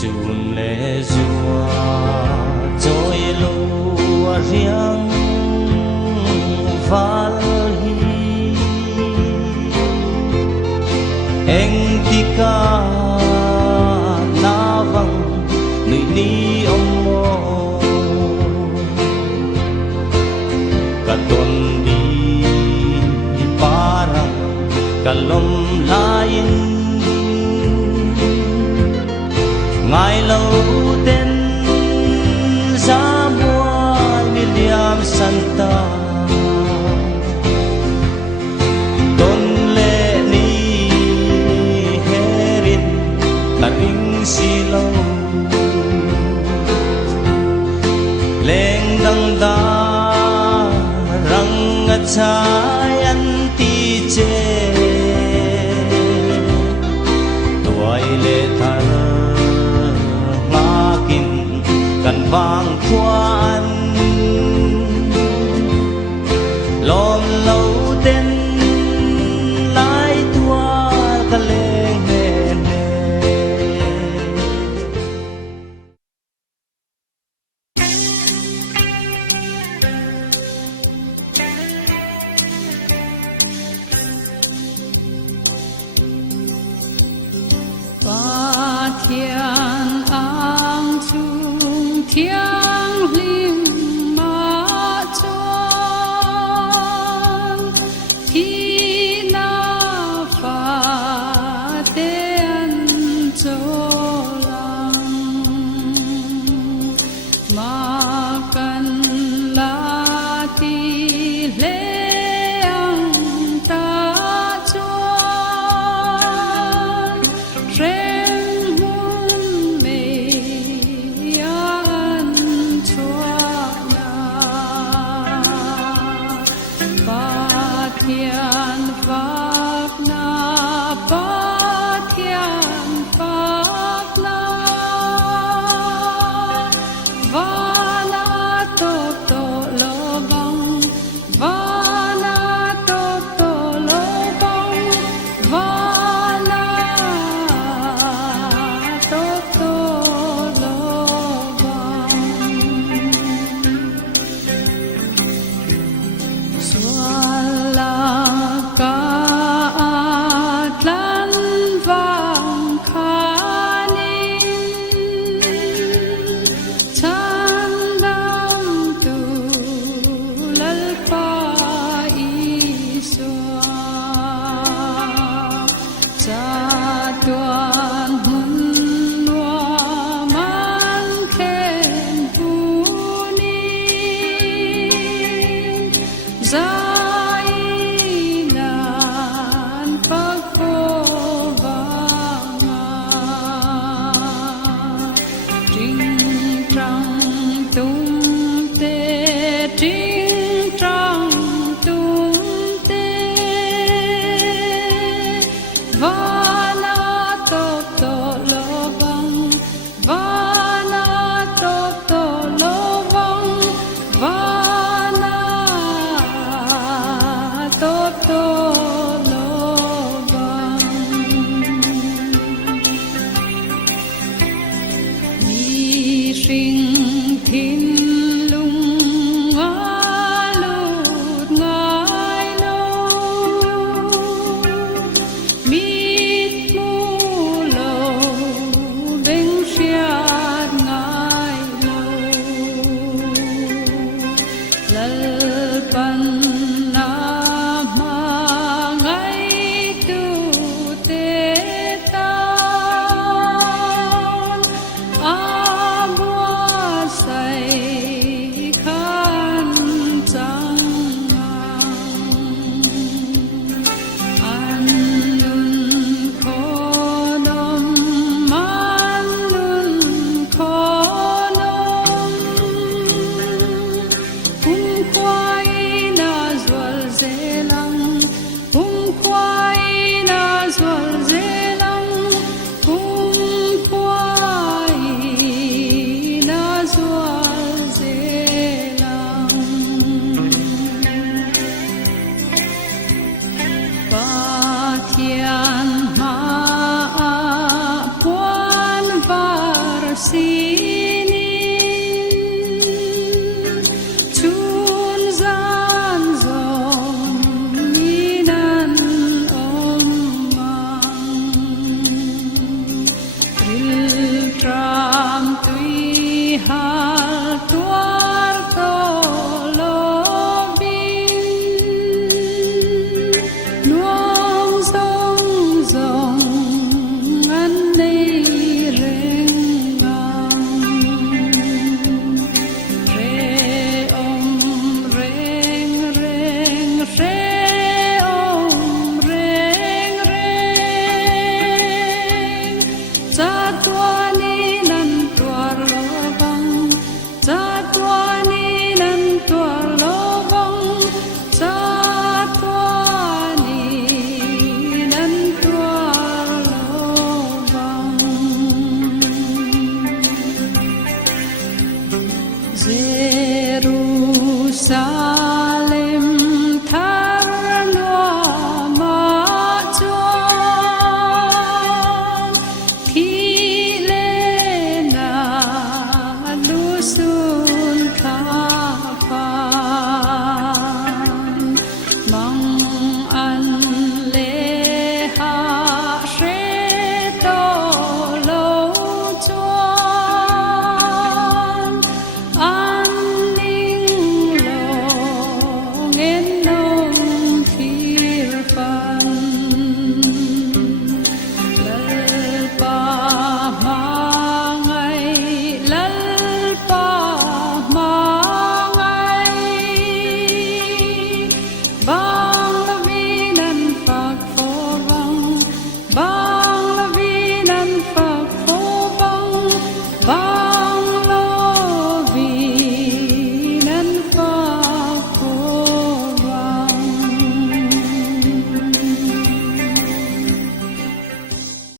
chun le zua trôi lúa riêng val hi anh đi ca na vang nơi ni ông mô cả tuần đi parang cả lom lain ngài lâu tên giá mua William Santa tôn lệ ni herin taring silaw leng dang da rang at sayan ti che tuay lệ thar kan vang khoan lom lâu tên lai tua ka leng he ba thiên ang chu thiêng liêng ma chọn khi na pha tên cho lăng ma cần la ti lê ang ta chọn rèn hun mê thiên pháp na ba thiên pháp na va na to to lo bang va na to to lo bang va na to to lo bang Lalawii na Jerusalem